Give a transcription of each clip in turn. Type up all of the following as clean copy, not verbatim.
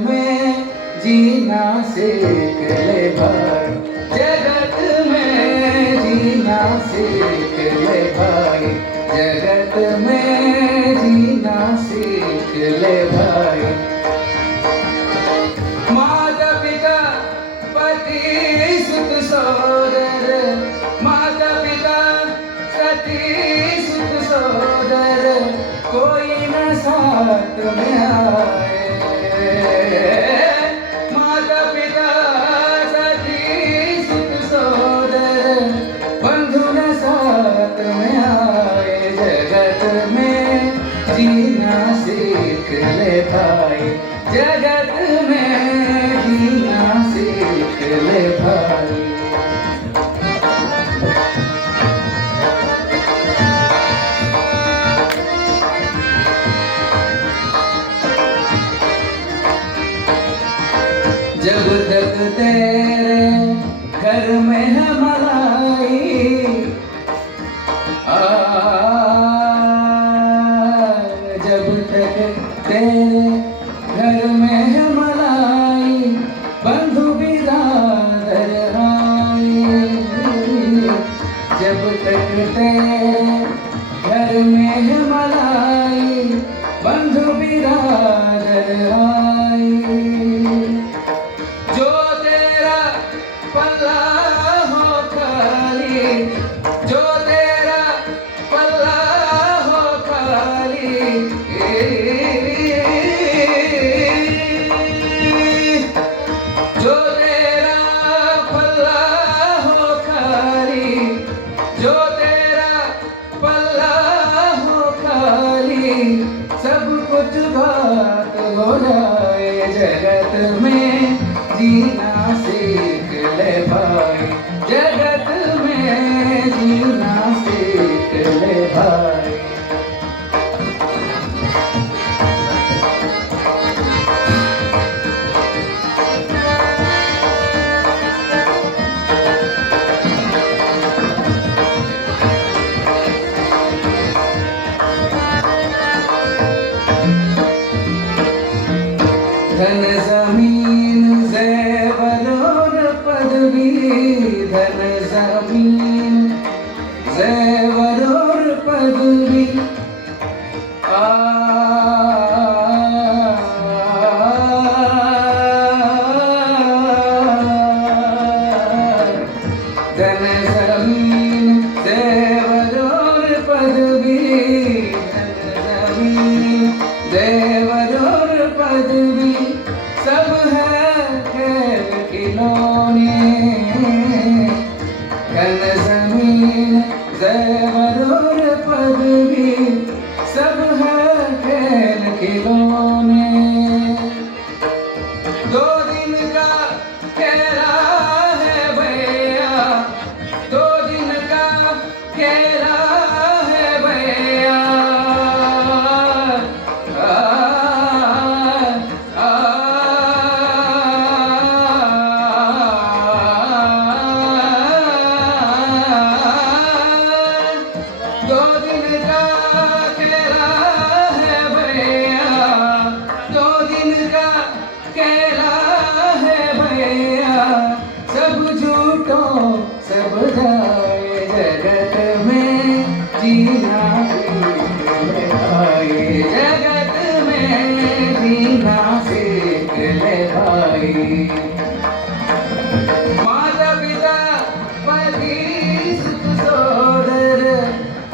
में जीना सीख ले भाई, जगत में जीना सीख ले भाई, जगत में जीना सीख ले भाई। माता पिता पति सुख सोदर, माता पिता सती सुख सोदर, कोई न साथ में आए। माता पिता सती सुख सोदर, बंधु न साथ में आए। जगत में जीना सीख ले भाई, जगत में जीना सीख ले भाई। जब तक तेरे घर में है मलाई, जब तक तेरे घर में है मलाई, बंधु बिरादर आए। जब तक तेरे घर में है मलाई, बंधु बिरादर आए। जो तेरा पल्ला हो खाली, जो तेरा पल्ला हो खाली, जो तेरा पल्ला हो खाली, जो तेरा पल्ला हो खाली, सब कुछ बात हो जाए। जगत में जीना सीख ले भाई, जगत में जीना सीख ले भाई। धन जमीन ज़ेवर और पदवी, धन जमीन ज़ेवर और पदवी, धन जमीन ज़ेवर और पदवी, धन जमीन ज़ेवर और पदवी, सब है खेल खिलौने। धन जमीन ज़ेवर और पदवी, सब है खेल खिलौने। दो दिन का खेला है भैया, दो दिन का खेला है भैया। दो दिन का खेला है भैया, दो दिन का खेला है भैया, सब झूठों सब जाए। जगत में जीना सीख ले भाई, जगत में जीना सीख ले भाई। माता पिता पति सुख सोदर,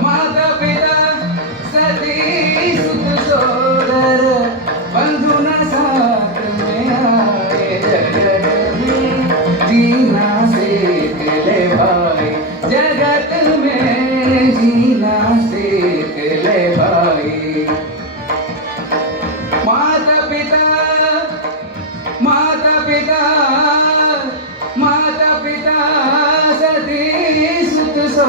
माता पिता सती सुख सोदर, बंधु न साथ में आए। जगत में जीना सीख ले भाई, जगत में जीना सीख ले भाई। माता पिता माता पिता माता पिता सती सुख सो